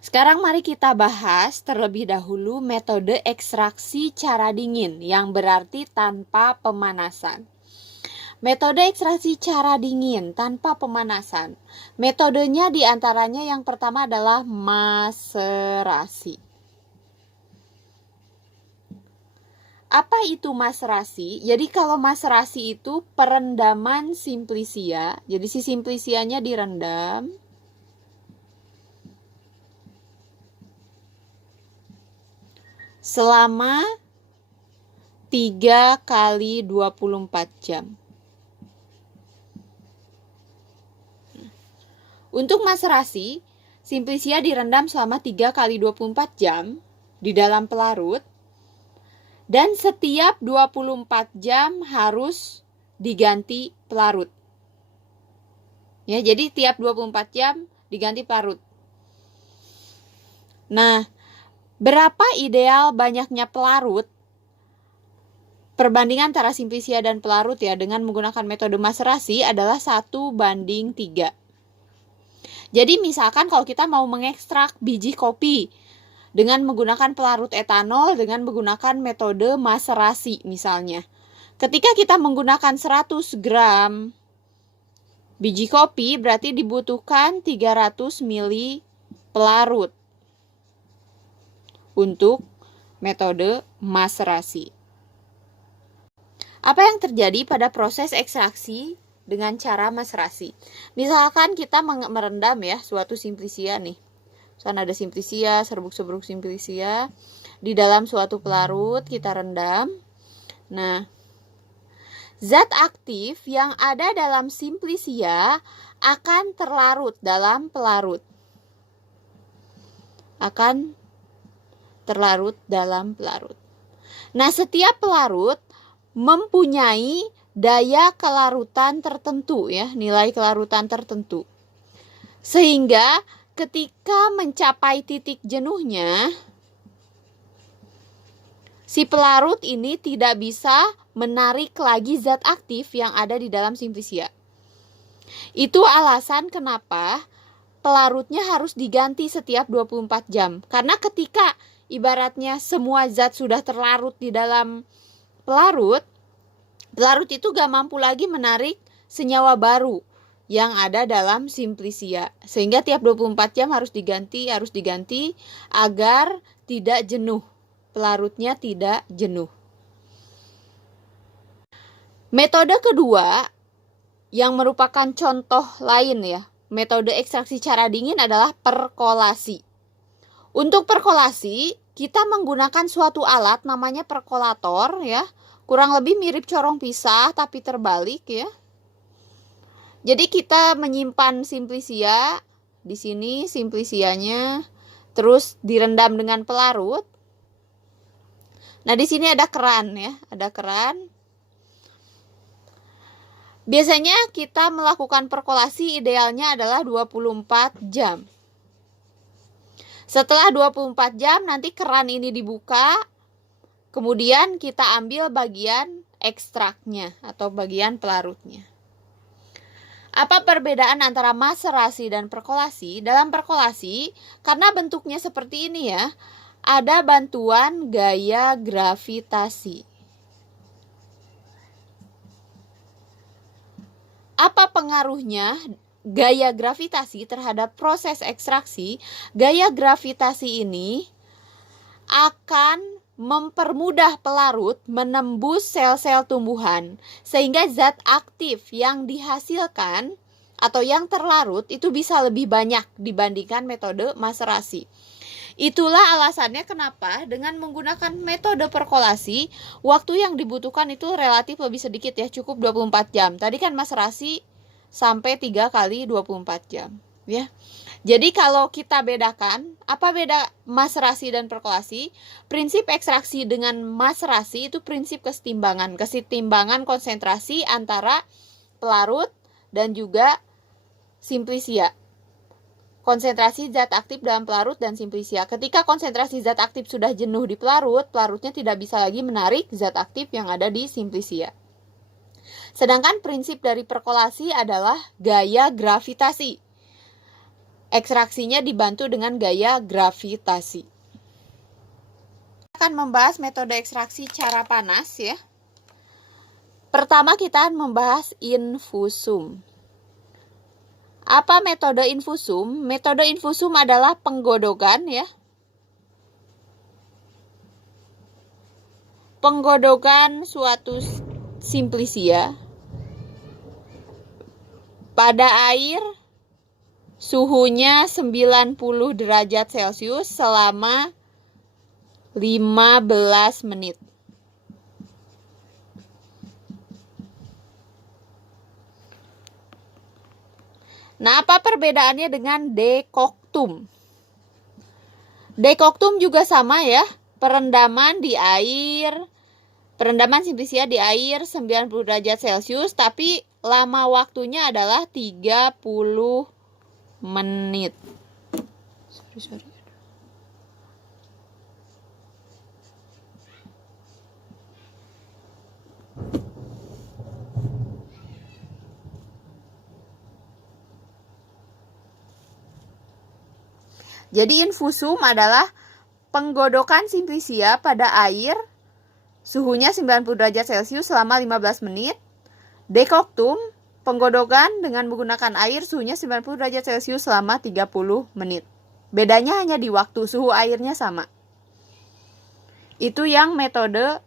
Sekarang mari kita bahas terlebih dahulu metode ekstraksi cara dingin yang berarti tanpa pemanasan. Metode ekstraksi cara dingin tanpa pemanasan. Metodenya diantaranya yang pertama adalah maserasi. Apa itu maserasi? Jadi kalau maserasi itu perendaman simplisia. Jadi si simplisianya direndam. Selama 3 kali 24 jam. Untuk maserasi, simplisia direndam selama 3 kali 24 jam di dalam pelarut. Dan setiap 24 jam harus diganti pelarut. Ya, jadi tiap 24 jam diganti pelarut. Nah, berapa ideal banyaknya pelarut? Perbandingan antara simplisia dan pelarut ya dengan menggunakan metode maserasi adalah 1:3. Jadi misalkan kalau kita mau mengekstrak biji kopi dengan menggunakan pelarut etanol dengan menggunakan metode maserasi misalnya. Ketika kita menggunakan 100 gram biji kopi berarti dibutuhkan 300 ml pelarut untuk metode maserasi. Apa yang terjadi pada proses ekstraksi dengan cara maserasi? Misalkan kita merendam ya suatu simplisia nih. Sana ada simplisia, serbuk-serbuk simplisia di dalam suatu pelarut kita rendam. Nah, zat aktif yang ada dalam simplisia akan terlarut dalam pelarut. Akan terlarut dalam pelarut. Nah, setiap pelarut mempunyai daya kelarutan tertentu ya, nilai kelarutan tertentu. Sehingga ketika mencapai titik jenuhnya, si pelarut ini tidak bisa menarik lagi zat aktif yang ada di dalam simplisia. Itu alasan kenapa pelarutnya harus diganti setiap 24 jam. Karena ketika ibaratnya semua zat sudah terlarut di dalam pelarut itu gak mampu lagi menarik senyawa baru yang ada dalam simplisia. Sehingga tiap 24 jam harus diganti agar tidak jenuh. Pelarutnya tidak jenuh. Metode kedua yang merupakan contoh lain ya, metode ekstraksi cara dingin adalah perkolasi. Untuk perkolasi, kita menggunakan suatu alat namanya perkolator ya. Kurang lebih mirip corong pisah tapi terbalik ya. Jadi kita menyimpan simplisia, di sini simplisianya, terus direndam dengan pelarut. Nah, di sini ada keran ya, ada keran. Biasanya kita melakukan perkolasi idealnya adalah 24 jam. Setelah 24 jam nanti keran ini dibuka, kemudian kita ambil bagian ekstraknya atau bagian pelarutnya. Apa perbedaan antara maserasi dan perkolasi? Dalam perkolasi, karena bentuknya seperti ini ya, ada bantuan gaya gravitasi. Apa pengaruhnya gaya gravitasi terhadap proses ekstraksi? Gaya gravitasi ini akan mempermudah pelarut menembus sel-sel tumbuhan sehingga zat aktif yang dihasilkan atau yang terlarut itu bisa lebih banyak dibandingkan metode maserasi. Itulah alasannya kenapa dengan menggunakan metode perkolasi waktu yang dibutuhkan itu relatif lebih sedikit ya, cukup 24 jam. Tadi kan maserasi sampai 3 kali 24 jam ya. Jadi kalau kita bedakan, apa beda maserasi dan perkolasi? Prinsip ekstraksi dengan maserasi itu prinsip kesetimbangan konsentrasi antara pelarut dan juga simplisia. Konsentrasi zat aktif dalam pelarut dan simplisia. Ketika konsentrasi zat aktif sudah jenuh di pelarut, pelarutnya tidak bisa lagi menarik zat aktif yang ada di simplisia. Sedangkan prinsip dari perkolasi adalah gaya gravitasi. ekstraksinya dibantu dengan gaya gravitasi. Kita akan membahas metode ekstraksi cara panas ya. Pertama kita akan membahas infusum. Apa metode infusum? Metode infusum adalah penggodokan ya. Penggodokan suatu simplicia pada air suhunya 90 derajat Celcius selama 15 menit. Nah, apa perbedaannya dengan dekoktum? Dekoktum juga sama ya, perendaman di air, perendaman simplicia di air 90 derajat Celcius, tapi lama waktunya adalah 30 menit. Sorry. Jadi infusum adalah penggodokan simplicia pada air suhunya 90 derajat Celcius selama 15 menit. Dekoktum, penggodokan dengan menggunakan air suhunya 90 derajat Celcius selama 30 menit. Bedanya hanya di waktu, suhu airnya sama. Itu yang metode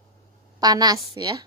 panas ya.